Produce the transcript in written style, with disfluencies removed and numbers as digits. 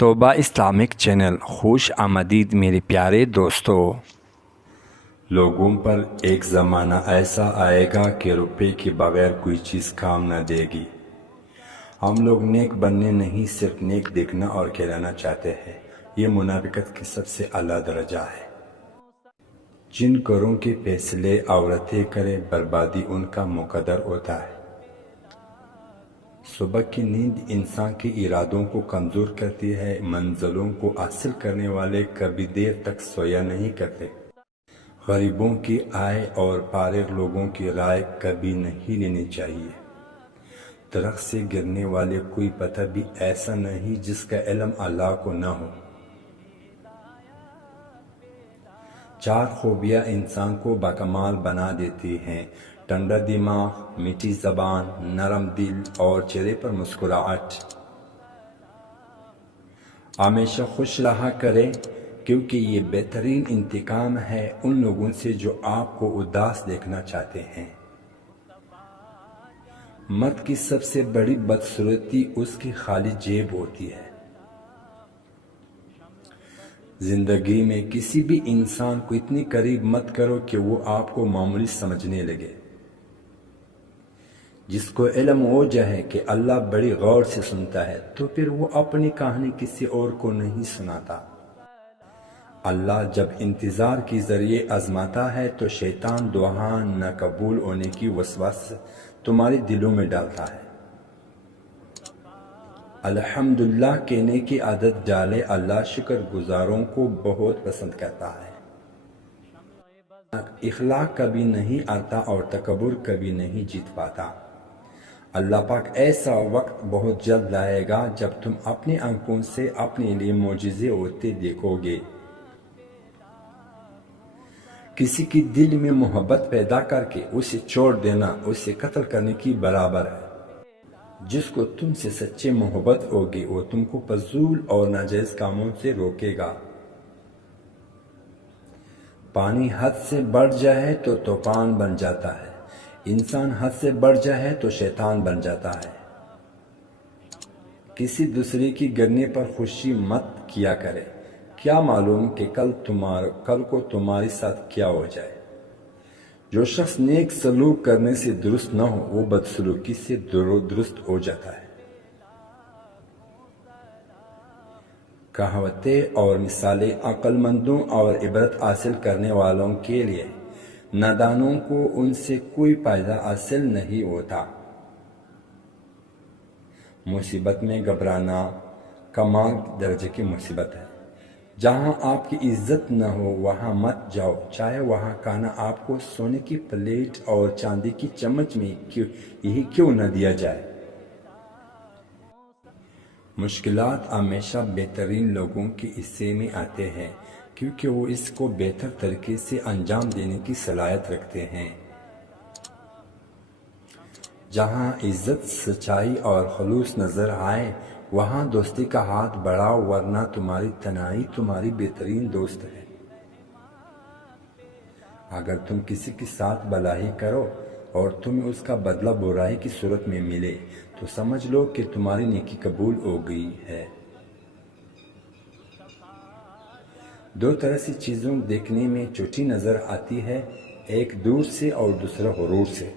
توبہ Islamic channel خوش آمدید میرے پیارے دوستو۔ لوگوں پر ایک زمانہ ایسا آئے گا کہ روپے کے بغیر کوئی چیز کام نہ دے گی۔ ہم لوگ نیک بننے نہیں، صرف نیک دیکھنا اور کہلانا چاہتے ہیں۔ یہ منافقت کی سب سے اعلیٰ درجہ ہے۔ جن گھروں کے فیصلے عورتیں کریں، بربادی ان کا مقدر ہوتا ہے۔ صبح کی نیند انسان کے ارادوں کو کمزور کرتی ہے۔ منزلوں کو حاصل کرنے والے کبھی دیر تک سویا نہیں کرتے۔ غریبوں کی آئے اور فارغ لوگوں کی رائے کبھی نہیں لینی چاہیے۔ درخت سے گرنے والے کوئی پتہ بھی ایسا نہیں جس کا علم اللہ کو نہ ہو۔ چار خوبیاں انسان کو باکمال بنا دیتی ہیں: ٹھنڈا دماغ، میٹھی زبان، نرم دل اور چہرے پر مسکراہٹ۔ ہمیشہ خوش رہا کریں، کیونکہ یہ بہترین انتقام ہے ان لوگوں سے جو آپ کو اداس دیکھنا چاہتے ہیں۔ مرد کی سب سے بڑی بدصورتی اس کی خالی جیب ہوتی ہے۔ زندگی میں کسی بھی انسان کو اتنی قریب مت کرو کہ وہ آپ کو معمولی سمجھنے لگے۔ جس کو علم ہو جائے کہ اللہ بڑی غور سے سنتا ہے تو پھر وہ اپنی کہانی کسی اور کو نہیں سناتا۔ اللہ جب انتظار کے ذریعے آزماتا ہے تو شیطان دعا نہ قبول ہونے کی وسوسہ تمہارے دلوں میں ڈالتا ہے۔ الحمدللہ کہنے کی عادت ڈالے، اللہ شکر گزاروں کو بہت پسند کرتا ہے۔ اخلاق کبھی نہیں ہارتا اور تکبر کبھی نہیں جیت پاتا۔ اللہ پاک ایسا وقت بہت جلد لائے گا جب تم اپنی آنکھوں سے اپنے لیے معجزے ہوتے دیکھو گے۔ کسی کی دل میں محبت پیدا کر کے اسے چھوڑ دینا اسے قتل کرنے کی برابر ہے۔ جس کو تم سے سچے محبت ہوگی وہ تم کو فضول اور ناجائز کاموں سے روکے گا۔ پانی حد سے بڑھ جائے تو طوفان بن جاتا ہے، انسان حد سے بڑھ جائے تو شیطان بن جاتا ہے۔ کسی دوسرے کی گرنے پر خوشی مت کیا کرے، کیا معلوم کہ کل کو تمہارے ساتھ کیا ہو جائے۔ جو شخص نیک سلوک کرنے سے درست نہ ہو وہ بدسلوکی سے درست ہو جاتا ہے۔ کہاوتیں اور مثالیں عقل مندوں اور عبرت حاصل کرنے والوں کے لیے، نادانوں کو ان سے کوئی فائدہ حاصل نہیں ہوتا۔ مصیبت میں گھبرانا کمال درجے کی مصیبت ہے۔ جہاں آپ کی عزت نہ ہو وہاں مت جاؤ، چاہے وہاں کھانا آپ کو سونے کی پلیٹ اور چاندی کی چمچ میں یہی کیوں نہ دیا جائے۔ مشکلات ہمیشہ بہترین لوگوں کے حصے میں آتے ہیں، کیونکہ وہ اس کو بہتر طریقے سے انجام دینے کی صلاحیت رکھتے ہیں۔ جہاں عزت، سچائی اور خلوص نظر آئے وہاں دوستی کا ہاتھ بڑھاؤ، ورنہ تمہاری تنہائی تمہاری بہترین دوست ہے۔ اگر تم کسی کے ساتھ بھلائی کرو اور تمہیں اس کا بدلہ برائی کی صورت میں ملے تو سمجھ لو کہ تمہاری نیکی قبول ہو گئی ہے۔ دو طرح سے چیزوں دیکھنے میں چھوٹی نظر آتی ہے، ایک دور سے اور دوسرا غرور سے۔